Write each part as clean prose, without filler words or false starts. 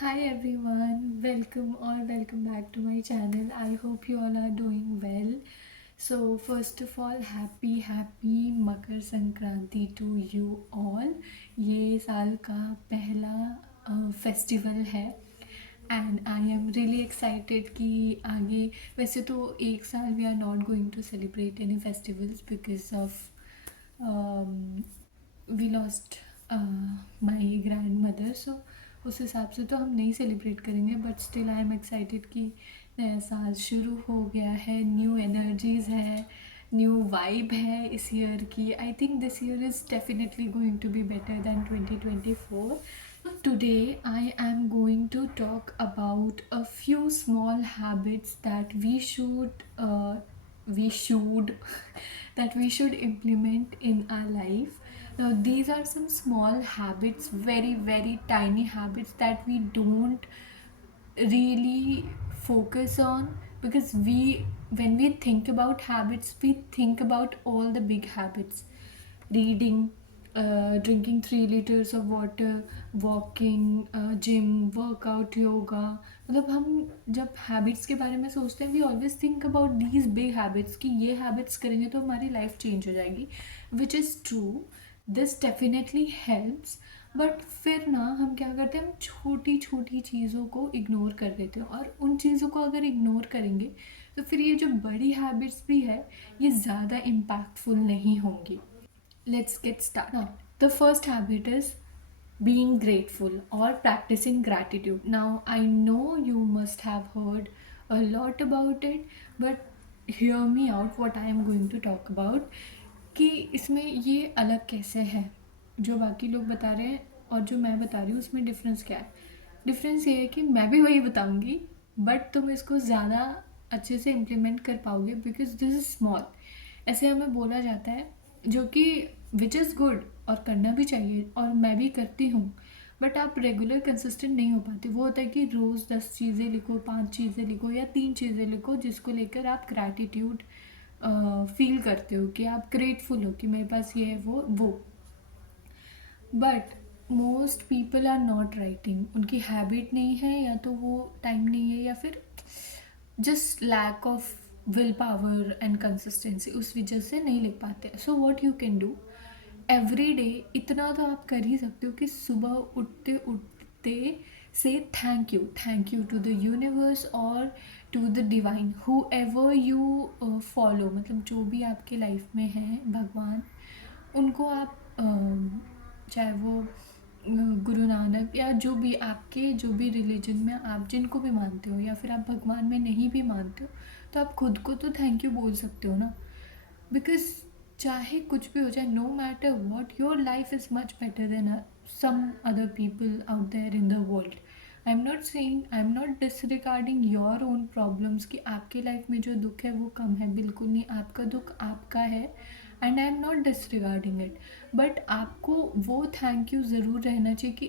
Hi everyone, welcome back to my channel. I hope you all are doing well. So first of all, happy Makar Sankranti to you all. ये साल का पहला festival है and I am really excited कि आगे वैसे तो एक साल we are not going to celebrate any festivals because of we lost my grandmother, so उस हिसाब से तो हम नहीं सेलिब्रेट करेंगे, but still I am excited कि नया साल शुरू हो गया है, न्यू एनर्जीज़ है, न्यू वाइब है इस ईयर की. I think this year is definitely going to be better than 2024. Today, I am going to talk about a few small habits that we should that we should implement in our life. Now, these are some small habits, very tiny habits that we don't really focus on, because when we think about habits, we think about all the big habits: reading, drinking 3 liters of water, walking, gym, workout, yoga. मतलब हम जब habits के बारे में सोचते हैं we always think about these big habits कि ये हैबिट्स करेंगे तो हमारी लाइफ चेंज हो जाएगी, which is true. This definitely helps. But फिर ना हम क्या करते हैं, हम छोटी छोटी चीज़ों को इग्नोर कर देते हैं, और उन चीज़ों को अगर इग्नोर करेंगे तो फिर ये जो बड़ी हैबिट्स भी है ये ज़्यादा इम्पैक्टफुल नहीं होंगी. Let's get started. Now, the first habit is being grateful or practicing gratitude. Now, I know you must have heard a lot about it, but hear me out what I am going to talk about. कि इसमें ये अलग कैसे है, जो बाकी लोग बता रहे हैं और जो मैं बता रही हूँ उसमें डिफरेंस क्या है. डिफरेंस ये है कि मैं भी वही बताऊंगी, बट तुम इसको ज़्यादा अच्छे से इम्प्लीमेंट कर पाओगे बिकॉज दिस इज़ स्मॉल. ऐसे हमें बोला जाता है, जो कि विच इज़ गुड और करना भी चाहिए और मैं भी करती हूँ, बट आप रेगुलर कंसिस्टेंट नहीं हो पाते. वो होता है कि रोज़ 10 चीज़ें लिखो, 5 चीज़ें लिखो या 3 चीज़ें लिखो जिसको लेकर आप ग्रैटिट्यूड फील करते हो, कि आप ग्रेटफुल हो कि मेरे पास ये है वो. But most people are not writing. उनकी हैबिट नहीं है, या तो वो टाइम नहीं है, या फिर just lack of will power and consistency, उस वजह से नहीं लिख पाते. So what you can do every day, इतना तो आप कर ही सकते हो कि सुबह उठते उठते से thank you to the universe और to the divine, whoever you follow. मतलब जो भी आपके लाइफ में है भगवान, उनको आप चाहे वो गुरु नानक या जो भी आपके जो भी रिलीजन में आप जिनको भी मानते हो, या फिर आप भगवान में नहीं भी मानते हो, तो आप खुद को तो थैंक यू बोल सकते हो ना. बिकॉज चाहे कुछ भी हो जाए, no matter what, your life is much better than some other people out there in the world. I am not disregarding your own problems, कि आपके लाइफ में जो दुख है वो कम है, बिल्कुल नहीं. आपका दुख आपका है and I am not disregarding it. But आपको वो थैंक यू ज़रूर रहना चाहिए कि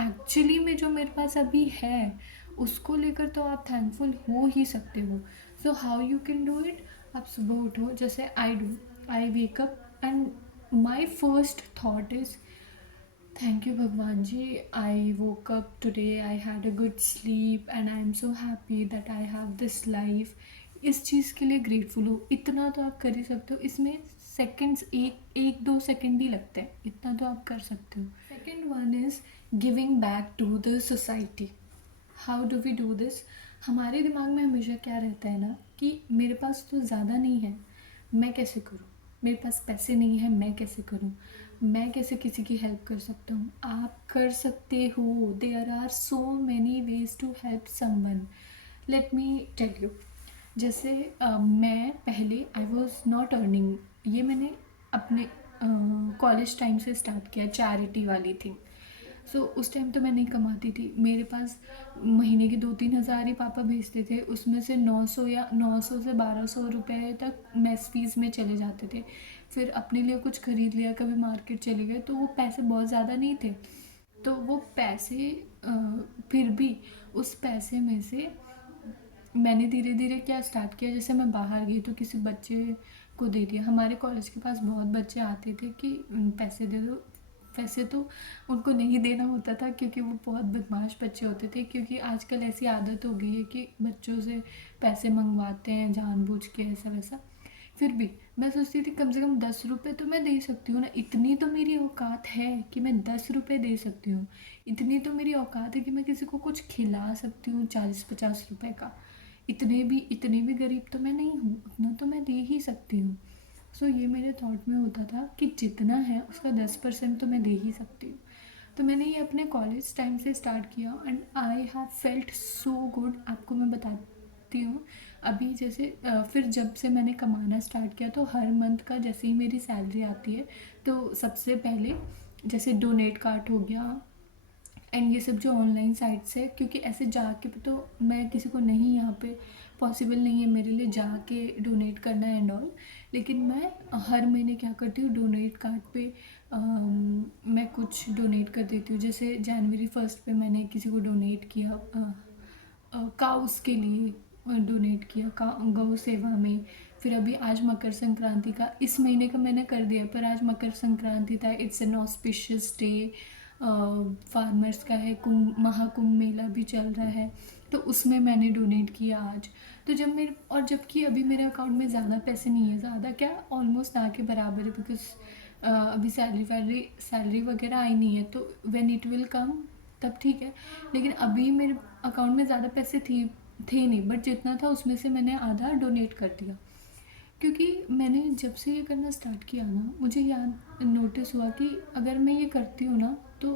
एक्चुअली में जो मेरे पास अभी है उसको लेकर तो आप थैंकफुल हो ही सकते हो. So how you can do it. आप सुबह उठो, जैसे I do. I wake up and my first thought is thank you भगवान ji, I woke up today, I had a good sleep and I am so happy that I have this life. इस चीज़ के लिए grateful हो, इतना तो आप कर ही सकते हो. इसमें सेकंड्स, एक दो सेकंड ही लगते हैं, इतना तो आप कर सकते हो. Second one is giving back to the society. How do we do this. हमारे दिमाग में हमेशा क्या रहता है ना, कि मेरे पास तो ज़्यादा नहीं है, मैं कैसे करूँ. मेरे पास पैसे नहीं है, मैं कैसे करूँ. मैं कैसे किसी की हेल्प कर सकता हूँ. आप कर सकते हो. There are so many ways to help someone. Let me tell you. जैसे मैं पहले आई वॉज नॉट अर्निंग. ये मैंने अपने कॉलेज टाइम से स्टार्ट किया, चैरिटी वाली थिंग. सो उस टाइम तो मैं नहीं कमाती थी. मेरे पास महीने के 2-3 हज़ार ही पापा भेजते थे, उसमें से 900 या 900 से 1200 रुपये तक मेस फीस में चले जाते थे. फिर अपने लिए कुछ ख़रीद लिया, कभी मार्केट चले गए, तो वो पैसे बहुत ज़्यादा नहीं थे. तो वो पैसे फिर भी उस पैसे में से मैंने धीरे धीरे क्या स्टार्ट किया, जैसे मैं बाहर गई तो किसी बच्चे को दे दिया. हमारे कॉलेज के पास बहुत बच्चे आते थे कि पैसे दे दो, पैसे तो उनको नहीं देना होता था क्योंकि वो बहुत बदमाश बच्चे होते थे, क्योंकि आजकल ऐसी आदत हो गई है कि बच्चों से पैसे मंगवाते हैं जानबूझ के ऐसा वैसा। फिर भी मैं सोचती थी कम से कम 10 रुपये तो मैं दे सकती हूँ ना, इतनी तो मेरी औकात है कि मैं 10 रुपये दे सकती हूँ, इतनी तो मेरी औकात है कि मैं किसी को कुछ खिला सकती हूँ 40-50 रुपये का। इतने भी गरीब तो मैं नहीं हूँ, उतना तो मैं दे ही सकती हूँ। सो ये मेरे थॉट में होता था कि जितना है उसका 10% तो मैं दे ही सकती हूँ। तो मैंने ये अपने कॉलेज टाइम से स्टार्ट किया and I have felt so good, आपको मैं बताती हूँ। अभी जैसे फिर जब से मैंने कमाना स्टार्ट किया तो हर मंथ का जैसे ही मेरी सैलरी आती है तो सबसे पहले जैसे डोनेट कार्ड हो गया एंड ये सब जो ऑनलाइन साइट्स है, क्योंकि ऐसे जाके तो मैं किसी को नहीं, यहाँ पे पॉसिबल नहीं है मेरे लिए जाके डोनेट करना एंड ऑल। लेकिन मैं हर महीने क्या करती हूँ, डोनेट कार्ड पे मैं कुछ डोनेट कर देती हूँ। जैसे जनवरी 1 पे मैंने किसी को डोनेट किया काउस के लिए डोनेट किया गौ सेवा में। फिर अभी आज मकर संक्रांति का, इस महीने का मैंने कर दिया पर आज मकर संक्रांति था, it's an auspicious day. Farmers का है, महाकुंभ मेला भी चल रहा है तो उसमें मैंने डोनेट किया आज। तो जब मेरे, और जबकि अभी मेरे अकाउंट में ज़्यादा पैसे नहीं है, ज़्यादा क्या ऑलमोस्ट ना के बराबर है, बिकॉज अभी सैलरी वगैरह आई नहीं है, तो व्हेन इट विल कम तब ठीक है। लेकिन अभी मेरे अकाउंट में ज़्यादा पैसे थे नहीं, बट जितना था उसमें से मैंने आधा डोनेट कर दिया। क्योंकि मैंने जब से ये करना स्टार्ट किया ना, मुझे याद नोटिस हुआ कि अगर मैं ये करती हूँ ना तो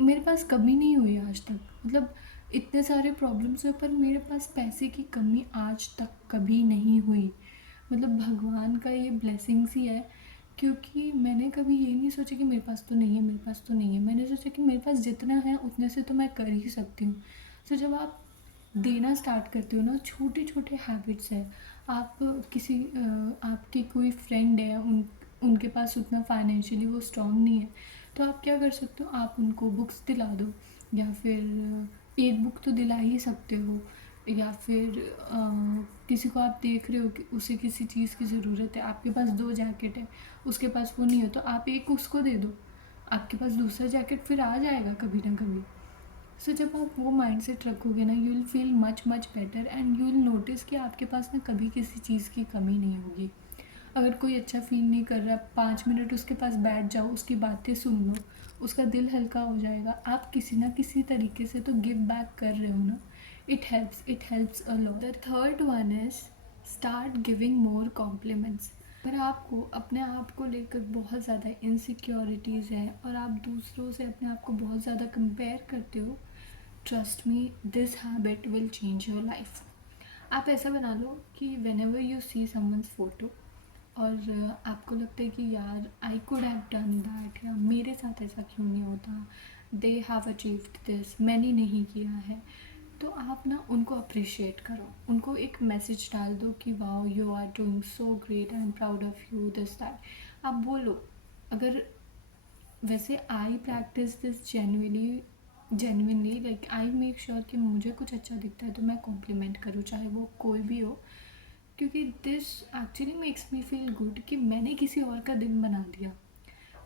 मेरे पास कमी नहीं हुई आज तक। मतलब इतने सारे प्रॉब्लम्स हुए पर मेरे पास पैसे की कमी आज तक कभी नहीं हुई। मतलब भगवान का ये ब्लेसिंग्स ही है, क्योंकि मैंने कभी ये नहीं सोचा कि मेरे पास तो नहीं है, मेरे पास तो नहीं है। मैंने सोचा कि मेरे पास जितना है उतने से तो मैं कर ही सकती हूँ। तो जब आप देना स्टार्ट करते हो ना, छोटे छोटे हैबिट्स हैं। आप आपकी कोई फ्रेंड है, उनके पास उतना फाइनेंशियली वो स्ट्रांग नहीं है, तो आप क्या कर सकते हो, आप उनको बुक्स दिला दो, या फिर एक बुक तो दिला ही सकते हो। या फिर किसी को आप देख रहे हो कि उसे किसी चीज़ की ज़रूरत है, आपके पास 2 जैकेट है, उसके पास वो नहीं हो, तो आप एक उसको दे दो, आपके पास दूसरा जैकेट फिर आ जाएगा कभी ना कभी। सो जब आप वो माइंड सेट रखोगे ना, you will feel much much better and you will notice कि आपके पास ना कभी किसी चीज़ की कमी नहीं होगी। अगर कोई अच्छा फील नहीं कर रहा, 5 मिनट उसके पास बैठ जाओ, उसकी बातें सुन लो, उसका दिल हल्का हो जाएगा। आप किसी ना किसी तरीके से तो गिव बैक कर रहे हो ना। It helps a lot. The third one is start giving more compliments. पर आपको अपने आप को लेकर बहुत ज़्यादा इनसिक्योरिटीज़ है और आप दूसरों से अपने आप को बहुत ज़्यादा कंपेयर करते हो, trust me this habit will change your life. आप ऐसा बना लो कि whenever you see someone's photo और आपको लगता है कि यार I could have done that, या मेरे साथ ऐसा क्यों नहीं होता, दे हैव अचीव्ड दिस, मैंने नहीं किया है, तो आप ना उनको अप्रिशिएट करो, उनको एक मैसेज डाल दो कि wow you are doing so great, I am proud of you, this that आप बोलो। अगर वैसे I practice this genuinely, like I make sure कि मुझे कुछ अच्छा दिखता है तो मैं कॉम्प्लीमेंट करूँ, चाहे वो कोई भी हो, क्योंकि this actually makes me feel good कि मैंने किसी और का दिन बना दिया।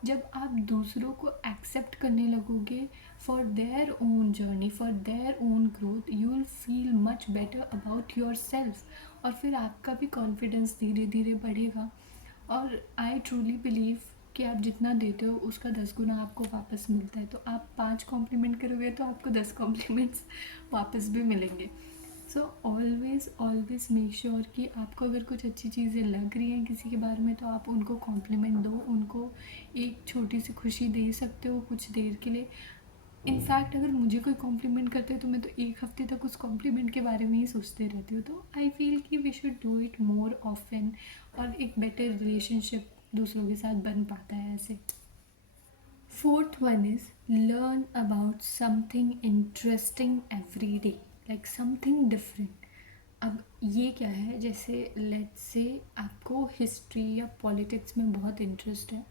जब आप दूसरों को एक्सेप्ट करने लगोगे for their own journey, for their own growth, you will feel much better about your self, और फिर आपका भी कॉन्फिडेंस धीरे धीरे बढ़ेगा। और आई ट्रूली बिलीव कि आप जितना देते हो उसका 10 गुना आपको वापस मिलता है। तो आप 5 कॉम्प्लीमेंट करोगे तो आपको 10 कॉम्प्लीमेंट्स वापस भी मिलेंगे। सो ऑलवेज मेक श्योर कि आपको अगर कुछ अच्छी चीज़ें लग रही हैं किसी के बारे में तो आप उनको कॉम्प्लीमेंट दो, उनको एक छोटी सी खुशी दे सकते हो कुछ देर के लिए। इनफैक्ट अगर मुझे कोई कॉम्प्लीमेंट करते हो तो मैं तो एक हफ्ते तक उस कॉम्प्लीमेंट के बारे में ही सोचते रहती हूँ। तो आई फील कि we should do it more often, और एक बेटर रिलेशनशिप दूसरों के साथ बन पाता है ऐसे। Fourth one is learn about something interesting every day, like something different. अब ये क्या है, जैसे लेट्स से आपको हिस्ट्री या पॉलिटिक्स में बहुत इंटरेस्ट है,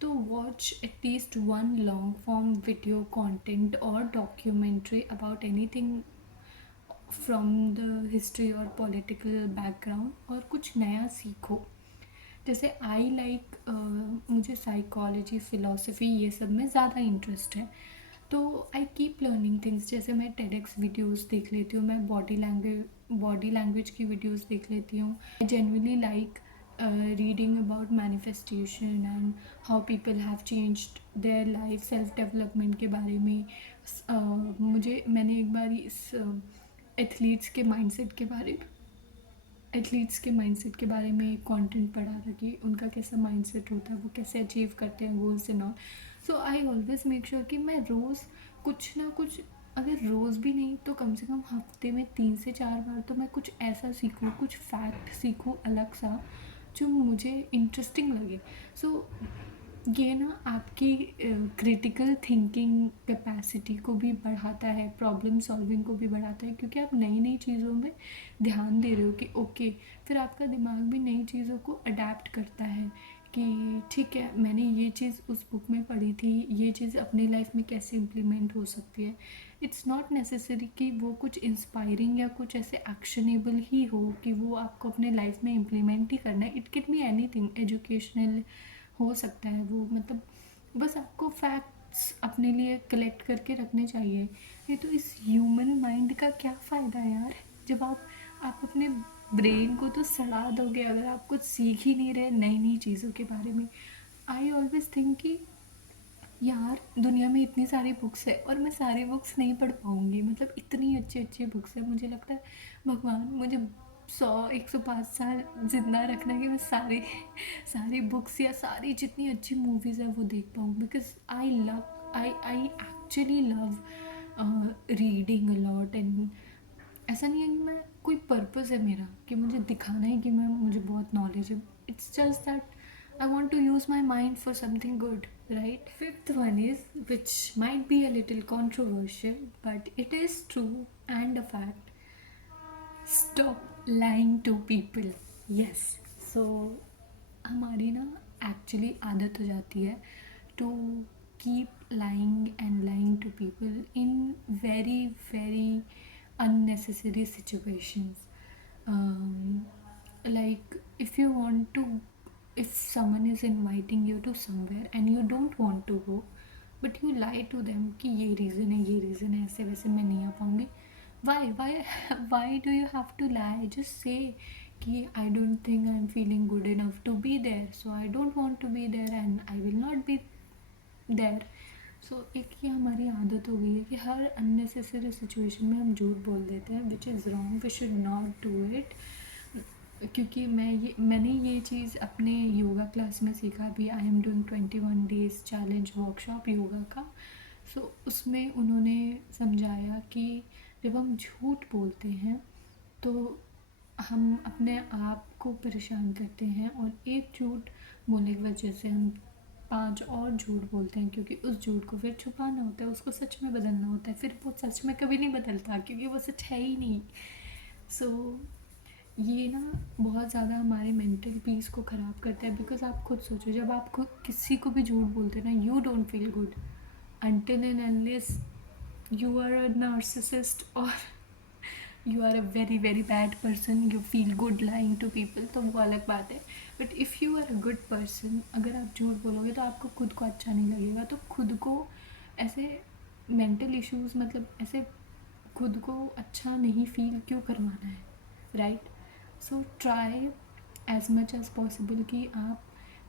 तो watch at least one long form video content और documentary about anything from the history और पॉलिटिकल बैकग्राउंड, और कुछ नया सीखो। जैसे आई लाइक मुझे साइकोलॉजी, फ़िलॉसफी ये सब में ज़्यादा इंटरेस्ट है, तो आई कीप लर्निंग थिंग्स। जैसे मैं टेडेक्स वीडियोस देख लेती हूँ, मैं बॉडी लैंग्वेज की वीडियोस देख लेती हूँ। I generally like reading about manifestation and how people have changed their life, self development के बारे में। मैंने एक बार इस एथलीट्स के माइंडसेट के बारे में कंटेंट पढ़ा था कि उनका कैसा माइंडसेट होता है, वो कैसे अचीव करते हैं goals and all. So I always make sure कि मैं रोज़ कुछ ना कुछ, अगर रोज़ भी नहीं तो कम से कम हफ्ते में 3 से 4 बार तो मैं कुछ ऐसा सीखूँ, कुछ फैक्ट सीखूँ अलग सा, जो मुझे इंटरेस्टिंग लगे। सो ये ना आपकी क्रिटिकल थिंकिंग कैपेसिटी को भी बढ़ाता है, प्रॉब्लम सॉल्विंग को भी बढ़ाता है, क्योंकि आप नई नई चीज़ों में ध्यान दे रहे हो कि ओके, फिर आपका दिमाग भी नई चीज़ों को अडेप्ट करता है कि ठीक है, मैंने ये चीज़ उस बुक में पढ़ी थी, ये चीज़ अपनी लाइफ में कैसे इम्प्लीमेंट हो सकती है। इट्स नॉट नेसेसरी कि वो कुछ इंस्पायरिंग या कुछ ऐसे एक्शनेबल ही हो कि वो आपको अपने लाइफ में इम्प्लीमेंट ही करना है। It can be anything, educational हो सकता है वो, मतलब बस आपको फैक्ट्स अपने लिए कलेक्ट करके रखने चाहिए। ये तो इस ह्यूमन माइंड का क्या फ़ायदा है यार, जब आप अपने ब्रेन को तो सड़ा दोगे अगर आप कुछ सीख ही नहीं रहे नई नई चीज़ों के बारे में। आई ऑलवेज थिंक कि यार दुनिया में इतनी सारी बुक्स है और मैं सारी बुक्स नहीं पढ़ पाऊँगी, मतलब इतनी अच्छी अच्छी बुक्स है। मुझे लगता है भगवान मुझे 100-105 साल ज़िंदा रखना कि मैं सारी सारी बुक्स या सारी जितनी अच्छी मूवीज़ है वो देख पाऊँ, because I actually love reading allot. And ऐसा नहीं है कि मैं कोई पर्पस है मेरा कि मुझे दिखाना है कि मैं मुझे बहुत नॉलेज है। It's just that I want to use my mind for something good, right? Fifth one is, which might be a little controversial, but it is true and a fact. Stop lying to people. Yes. So हमारी ना actually आदत हो जाती है to keep lying and lying to people in very very unnecessary situations. Like if someone is inviting you to somewhere and you don't want to go, but you lie to them कि ये reason है, ऐसे वैसे मैं नहीं आ पाऊँगी। Why do you have to lie? Just say कि I don't think I'm feeling good enough to be there, so I don't want to be there and I will not be there. सो एक ये हमारी आदत हो गई है कि हर unnecessary situation में हम झूठ बोल देते हैं, which is wrong, we should not do it. क्योंकि मैंने ये चीज़ अपने योगा क्लास में सीखा भी। I am doing 21 days challenge workshop yoga का। सो उसमें उन्होंने समझाया कि जब हम झूठ बोलते हैं तो हम अपने आप को परेशान करते हैं, और एक झूठ बोलने की वजह से हम 5 और झूठ बोलते हैं, क्योंकि उस झूठ को फिर छुपाना होता है, उसको सच में बदलना होता है, फिर वो सच में कभी नहीं बदलता क्योंकि वो सच है ही नहीं। सो ये ना बहुत ज़्यादा हमारे मेंटल पीस को ख़राब करता है। बिकॉज आप खुद सोचो, जब आप खुद किसी को भी झूठ बोलते हैं ना, you don't feel good until and unless you are a narcissist or you are a very very bad person, you feel good lying to people, तो वो अलग बात है। But if you are a good person, अगर आप झूठ बोलोगे तो आपको खुद को अच्छा नहीं लगेगा, तो खुद को ऐसे मेंटल इश्यूज़, मतलब ऐसे खुद को अच्छा नहीं फील क्यों करवाना है, right? So try as much as possible कि आप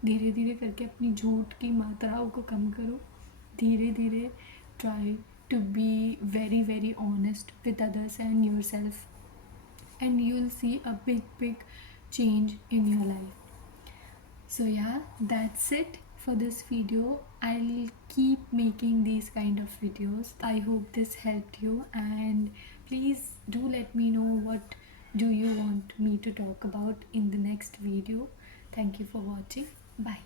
धीरे धीरे करके अपनी झूठ की मात्राओं को कम करो। धीरे धीरे try to be very very honest with others and yourself, and you'll see a big change in your life. So yeah, that's it for this video. I'll keep making these kind of videos. I hope this helped you, and please do let me know what do you want me to talk about in the next video. Thank you for watching. Bye.